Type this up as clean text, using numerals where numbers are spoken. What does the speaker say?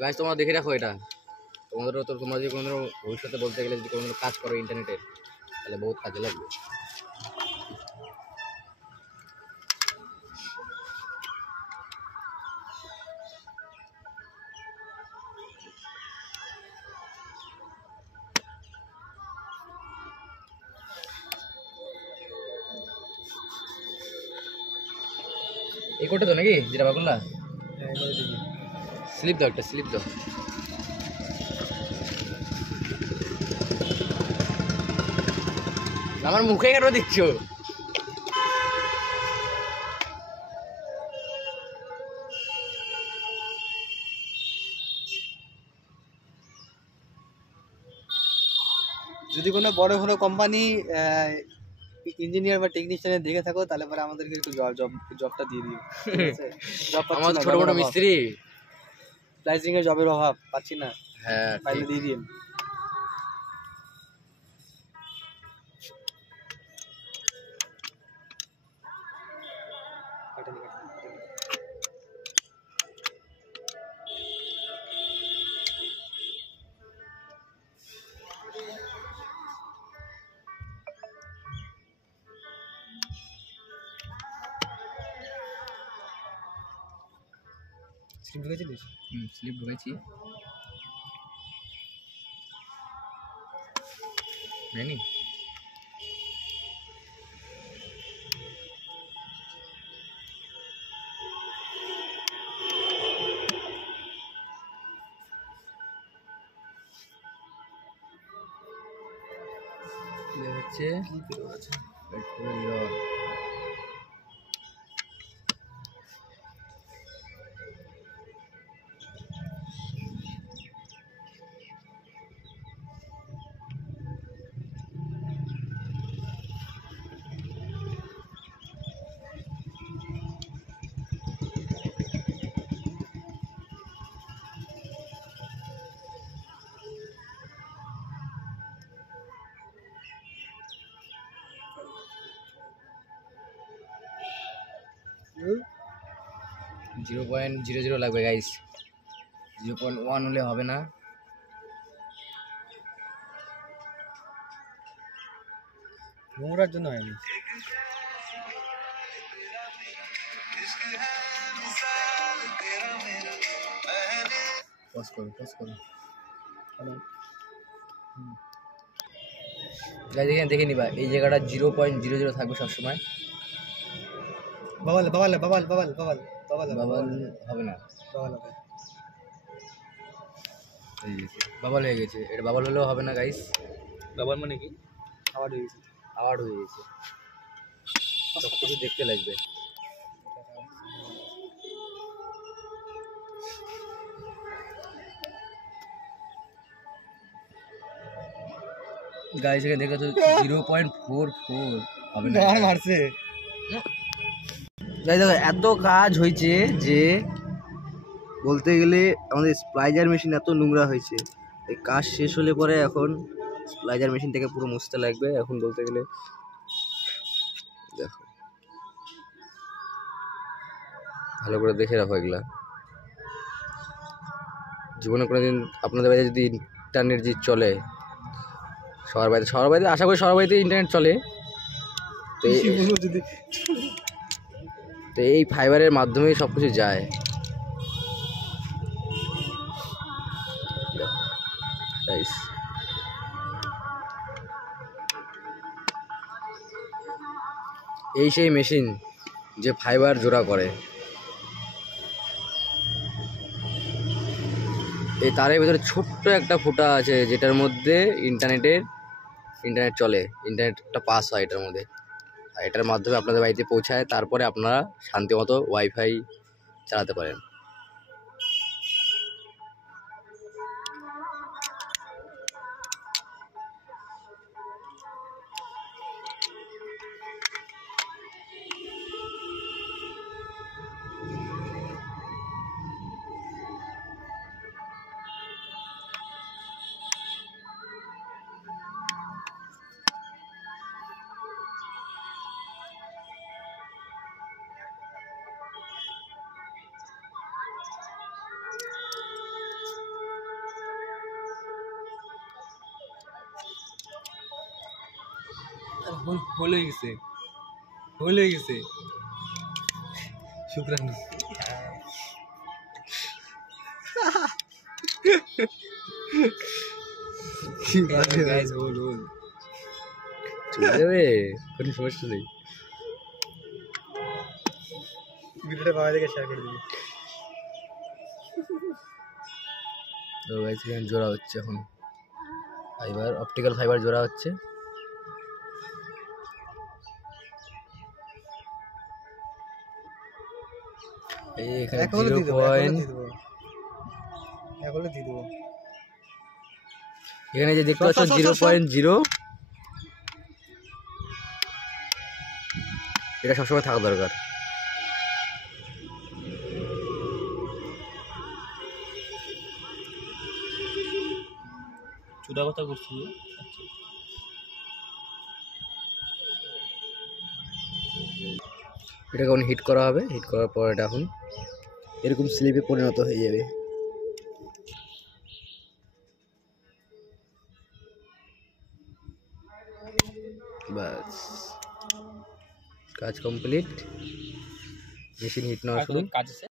Guys তোমরা দেখে রাখো এটা, তোমরা যদি কোনো ভবিষ্যতে বলতে গেলে যদি কোনো কাজ করো ইন্টারনেটে, তাহলে বহুত কাজে লাগবে। এই কোডটা তো নাকি যেটা বাকুল্লা, স্লিপ দাও, একটা স্লিপ দাও। আমার মুখে কেন দিচ্ছ? যদি কোনো বড় কোনো কোম্পানি ইঞ্জিনিয়ার বা টেকনিশিয়ানের দেখে থাকো, তাহলে পরে আমাদেরকে একটু জবটা দিয়ে দিও। আমাদের ছোট মোটো মিস্ত্রি, প্রাইসিং এর জবের অভাব পাচ্ছি না। হ্যাঁ পাইলে দিয়ে দিন। স্লিপ ঢুকেছিলিস? স্লিপ ঢুকেছি। নেনি হচ্ছে .00 লাগবে গাইস, 0.1 হলে হবে না। নোংরার জন্য হয়নি। পজ করো গাইস, এখানে দেখে নিবা এই জায়গাটা 0.00 থাকবে সবসময়। বাবাল হবে না, বাবাল হবে। বাবাল হয়ে গেছে, এটা বাবাল হলেও হবে না গাইস। বাবাল মানে কি? আওয়াজ হয়ে গেছে, আওয়াজ হয়ে গেছে, সব কিছু দেখতে লাগবে। গাইস এখানে দেখো তো 0.44 হবে না, মারছে। গাইস দেখো এত কাজ হয়েছে যে বলতে গেলে আমাদের স্প্লাইজার মেশিন এত নোংরা হয়েছে। এই কাজ শেষ হলে পরে এখন স্প্লাইজার মেশিন থেকে পুরো মুছতে লাগবে। এখন বলতে গেলে দেখো, ভালো করে দেখে রাখো এগুলা। জীবনে কোনোদিন আপনাদের বাড়িতে যদি ইন্টারনেট যে চলে, সবার বাড়িতে আশা করি সবার বাড়িতে ইন্টারনেট চলে, তো এই ফাইবারের মাধ্যমেই সব কিছু যায়। এই সেই মেশিন যে ফাইবার জোড়া করে। এই তারের ভিতরে ছোট্ট একটা ফুটা আছে যেটার মধ্যে ইন্টারনেট চলে, ইন্টারনেটটা পাস হয় এটার মধ্যে, আর এটার মাধ্যমে আপনাদের বাড়িতে পৌঁছায়। তারপরে আপনারা শান্তিমতো ওয়াইফাই চালাতে পারেন। হলে গেছে, হলে গেছে। শুক্রাণু। গাইস হোল হোল চলে যাবে, কোনো সমস্যা নেই। ভিডিওটা ভালো দেখে শেয়ার করে দিবি। তো গাইস এখানে জোড়া হচ্ছে এখন ফাইবার, অপটিক্যাল ফাইবার জোড়া হচ্ছে। এই এখানে 0. এখানে যে দেখতে পাচ্ছেন 0.0, এটা সবসময় থাকা দরকার। চুদা কথা করছি। এটাকে এখন হিট করা হবে, হিট করার পর এটা এখন এরকম স্লিপে পরিণত হয়ে যাবে। বাস কাজ কমপ্লিট, মেশিন হিট নেওয়া শুরু। কাজ